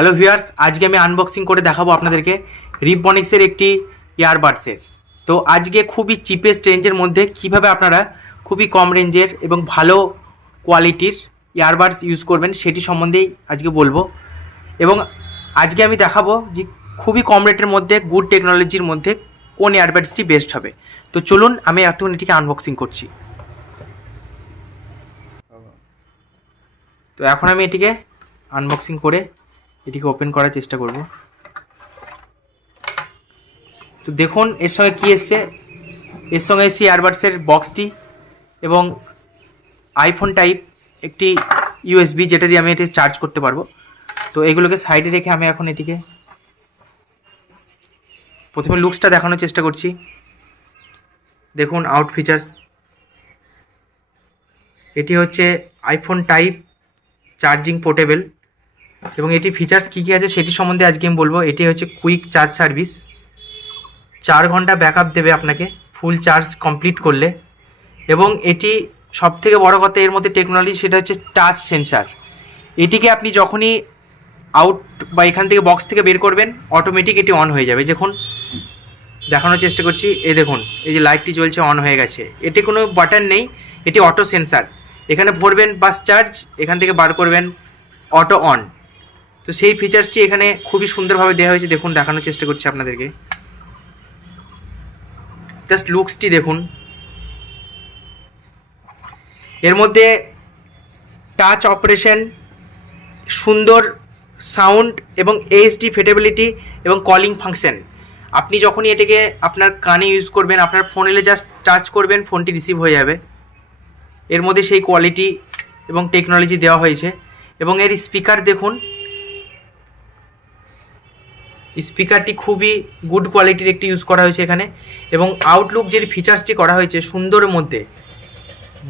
Hello viewers, আজকে আমি unboxing করে দেখাবো আপনাদেরকে রিবনিক্সের একটি ইয়ারবাডসের। তো আজকে খুবই চিপেস্ট রেঞ্জের মধ্যে কিভাবে আপনারা খুবই কম রেঞ্জের এবং ভালো কোয়ালিটির ইয়ারবাডস ইউজ করবেন সেটি সম্বন্ধেই আজকে বলবো। এবং আজকে আমি দেখাবো যে খুবই কম রেটের মধ্যে গুড টেকনোলজির মধ্যে কোন ইয়ারবাডসটি বেস্ট হবে। তো চলুন আমি এখন এটিকে আনবক্সিং করছি। তো এখন আমি এটিকে আনবক্সিং করে এটিকে ওপেন করার চেষ্টা করব। তো দেখুন এর সঙ্গে কী এসছে। এর সঙ্গে এসছে ইয়ারবাডসের বক্সটি এবং আইফোন টাইপ একটি ইউএসবি, যেটা দিয়ে আমি এটি চার্জ করতে পারবো। তো এগুলোকে সাইডে রেখে আমি এখন এটিকে প্রথমে লুকসটা দেখানোর চেষ্টা করছি। দেখুন আউট ফিচার্স, এটি হচ্ছে আইফোন টাইপ চার্জিং পোর্টেবল এবং এটি ফিচার্স কী কী আছে সেটি সম্বন্ধে আজকে আমি বলবো। এটি হচ্ছে কুইক চার্জ সার্ভিস, 4 ঘন্টা ব্যাকআপ দেবে আপনাকে ফুল চার্জ কমপ্লিট করলে। এবং এটি সবথেকে বড় কথা এর মধ্যে টেকনোলজি, সেটা হচ্ছে টাচ সেন্সার। এটিকে আপনি যখনই আউট বা এখান থেকে বক্স থেকে বের করবেন অটোমেটিক এটি অন হয়ে যাবে। যখন দেখানোর চেষ্টা করছি, এই দেখুন এই যে লাইটটি জ্বলছে, অন হয়ে গেছে। এটি কোনো বাটন নেই, এটি অটো সেন্সার। এখানে ভরবেন বাস চার্জ, এখান থেকে বার করবেন অটো অন। তো সেই ফিচার্সটি এখানে খুবই সুন্দরভাবে দেওয়া হয়েছে। দেখুন দেখানোর চেষ্টা করছি আপনাদেরকে, জাস্ট লুকসটি দেখুন। এর মধ্যে টাচ অপারেশন, সুন্দর সাউন্ড এবং এইচডি ফেটেবিলিটি এবং কলিং ফাংশন। আপনি যখনই এটাকে আপনার কানে ইউজ করবেন, আপনার ফোন এলে জাস্ট টাচ করবেন, ফোনটি রিসিভ হয়ে যাবে। এর মধ্যে সেই কোয়ালিটি এবং টেকনোলজি দেওয়া হয়েছে। এবং এর স্পিকার দেখুন, স্পিকারটি খুবই গুড কোয়ালিটির একটি ইউজ করা হয়েছে এখানে। এবং আউটলুক যে ফিচার্সটি করা হয়েছে সুন্দরের মধ্যে,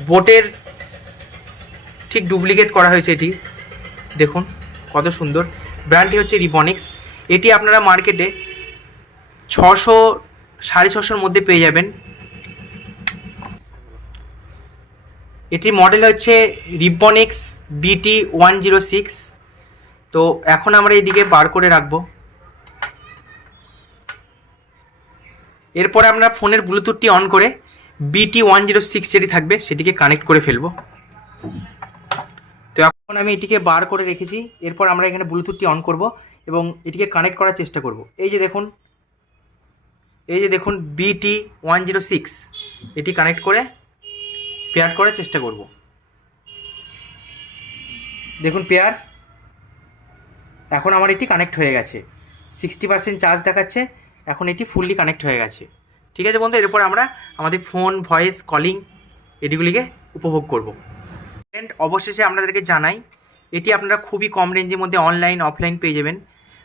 বোটের ঠিক ডুপ্লিকেট করা হয়েছে। এটি দেখুন কত সুন্দর। ব্র্যান্ডটি হচ্ছে রিবনিক্স। এটি আপনারা মার্কেটে 600 650-র মধ্যে পেয়ে যাবেন। এটির মডেল হচ্ছে রিবনিক্স BT106। তো এখন আমরা এইদিকে বার করে রাখবো। এরপরে আমরা ফোনের ব্লুটুথটি অন করে BT106 যেটি থাকবে সেটিকে কানেক্ট করে ফেলবো। তো এখন আমি এটিকে বার করে রেখেছি। এরপর আমরা এখানে ব্লুটুথটি অন করব এবং এটিকে কানেক্ট করার চেষ্টা করব। এই যে দেখুন BT106, এটি কানেক্ট করে পেয়ার করার চেষ্টা করব। দেখুন পেয়ার, এখন আমার এটি কানেক্ট হয়ে গেছে। 60% চার্জ দেখাচ্ছে, এখন এটি ফুললি কানেক্ট হয়ে গেছে। ঠিক আছে বন্ধু, এরপর আমরা আমাদের ফোন, ভয়েস, কলিং এটিগুলিকে উপভোগ করব। অ্যান্ড অবশেষে আপনাদেরকে জানাই, এটি আপনারা খুবই কম রেঞ্জের মধ্যে অনলাইন অফলাইন পেয়ে যাবেন।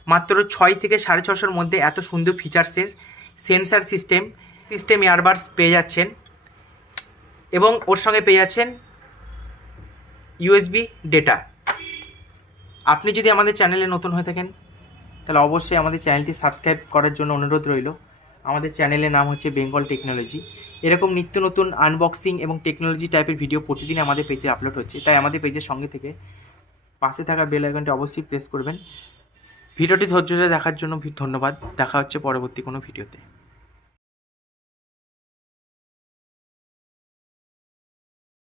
মাত্র 6 থেকে 650-র মধ্যে এত সুন্দর ফিচার্সের সেন্সার সিস্টেম ইয়ারবাডস পেয়ে যাচ্ছেন। এবং ওর সঙ্গে পেয়ে যাচ্ছেন USB ডেটা। আপনি যদি আমাদের চ্যানেলে নতুন হয়ে থাকেন তাহলে অবশ্যই আমাদের চ্যানেলটি সাবস্ক্রাইব করার জন্য অনুরোধ রইল। আমাদের চ্যানেলের নাম হচ্ছে বেঙ্গল টেকনোলজি। এরকম নিত্য নতুন আনবক্সিং এবং টেকনোলজি টাইপের ভিডিও প্রতিদিন আমাদের পেজে আপলোড হচ্ছে, তাই আমাদের পেজের সঙ্গে থেকে পাশে থাকা বেল আইকনটি অবশ্যই প্রেস করবেন। ভিডিওটি ধৈর্য ধরে দেখার জন্য ধন্যবাদ। দেখা হচ্ছে পরবর্তী কোনো ভিডিওতে।